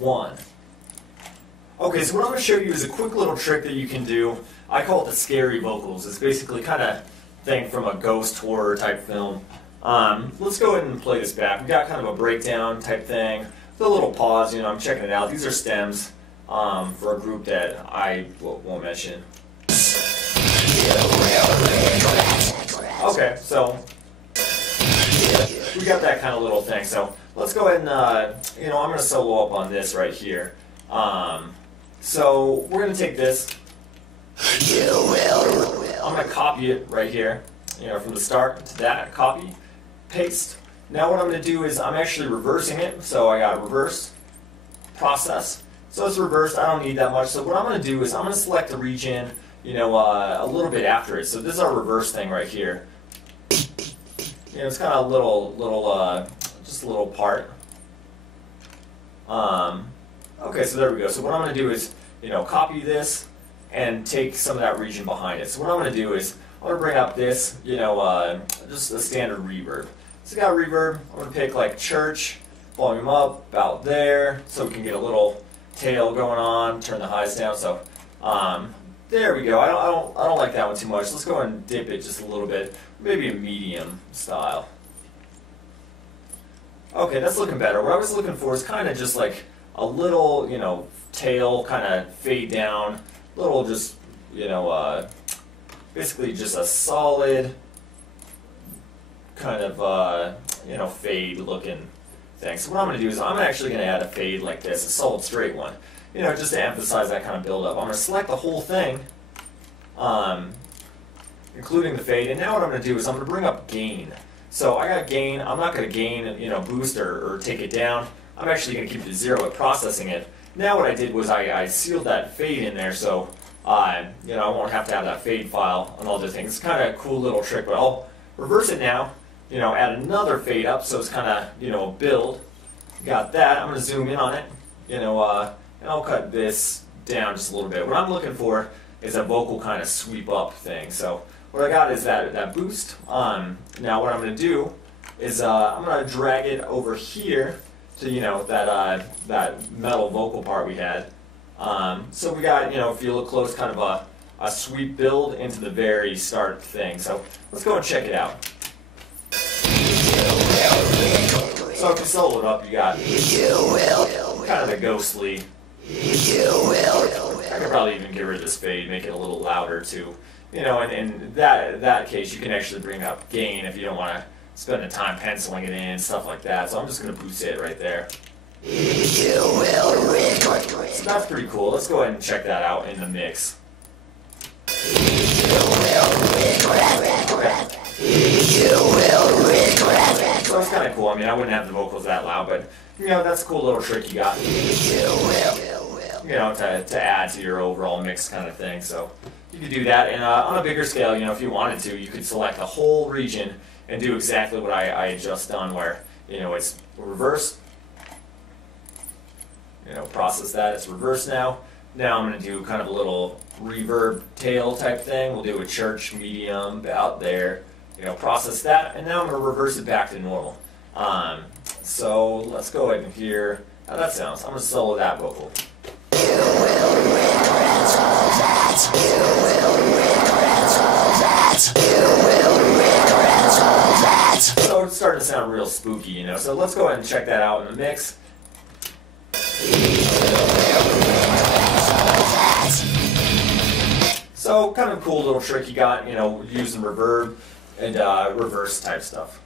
1. Okay, so what I'm going to show you is a quick little trick that you can do. I call it the scary vocals. It's basically kind of thing from a ghost horror type film. Let's go ahead and play this back. We got kind of a breakdown type thing. With a little pause, I'm checking it out. These are stems for a group that I won't mention. Okay, so we got that kind of little thing. So let's go ahead and, I'm going to solo up on this right here. So we're going to take this. I'm going to copy it right here, from the start to that, copy, paste. Now what I'm going to do is I'm actually reversing it. So I got reverse, process. So it's reversed. I don't need that much. So what I'm going to do is I'm going to select the region, a little bit after it. So this is our reverse thing right here. It's kind of just a little part. Okay, so there we go. So what I'm going to do is, copy this and take some of that region behind it. So what I'm going to do is I'm going to bring up this, just a standard reverb. So I got reverb. I'm going to pick like church, volume up about there, so we can get a little tail going on. Turn the highs down. So there we go. I don't like that one too much. Let's go and dip it just a little bit, maybe a medium style. Okay, that's looking better. What I was looking for is kind of just like a little, tail kind of fade down, little just, basically just a solid kind of, fade looking thing. So what I'm going to do is I'm actually going to add a fade like this, a solid straight one, just to emphasize that kind of build up. I'm going to select the whole thing, including the fade, and now what I'm going to do is I'm going to bring up gain. So I got gain. I'm not going to gain, boost or take it down. I'm actually going to keep it to 0 at processing it. Now what I did was I sealed that fade in there, so I won't have to have that fade file and all those things. It's kind of a cool little trick, but I'll reverse it now. Add another fade up, so it's kind of a build. Got that. I'm going to zoom in on it, and I'll cut this down just a little bit. What I'm looking for is a vocal kind of sweep up thing. So what I got is that boost. Now what I'm going to do is I'm going to drag it over here to that metal vocal part we had. So we got if you look close, kind of a sweep build into the very start thing. So let's go and check it out. So if you solo it up, you got kind of the ghostly. I could probably even get rid of this fade, make it a little louder too. And in that case, you can actually bring up gain if you don't want to spend the time penciling it in, stuff like that. So I'm just going to boost it right there. So that's pretty cool. Let's go ahead and check that out in the mix. So it's kind of cool. I mean, I wouldn't have the vocals that loud, but that's a cool little trick you got. To add to your overall mix kind of thing. So you could do that, and on a bigger scale, if you wanted to, you could select a whole region and do exactly what I had just done, where it's reversed. Process that. It's reversed now. Now I'm going to do kind of a little reverb tail type thing. We'll do a church medium about there. Process that, and now I'm going to reverse it back to normal. So let's go ahead and hear how that sounds. I'm going to solo that vocal. So it's starting to sound real spooky, So let's go ahead and check that out in the mix. So kind of a cool little trick you got, using reverb and reverse type stuff.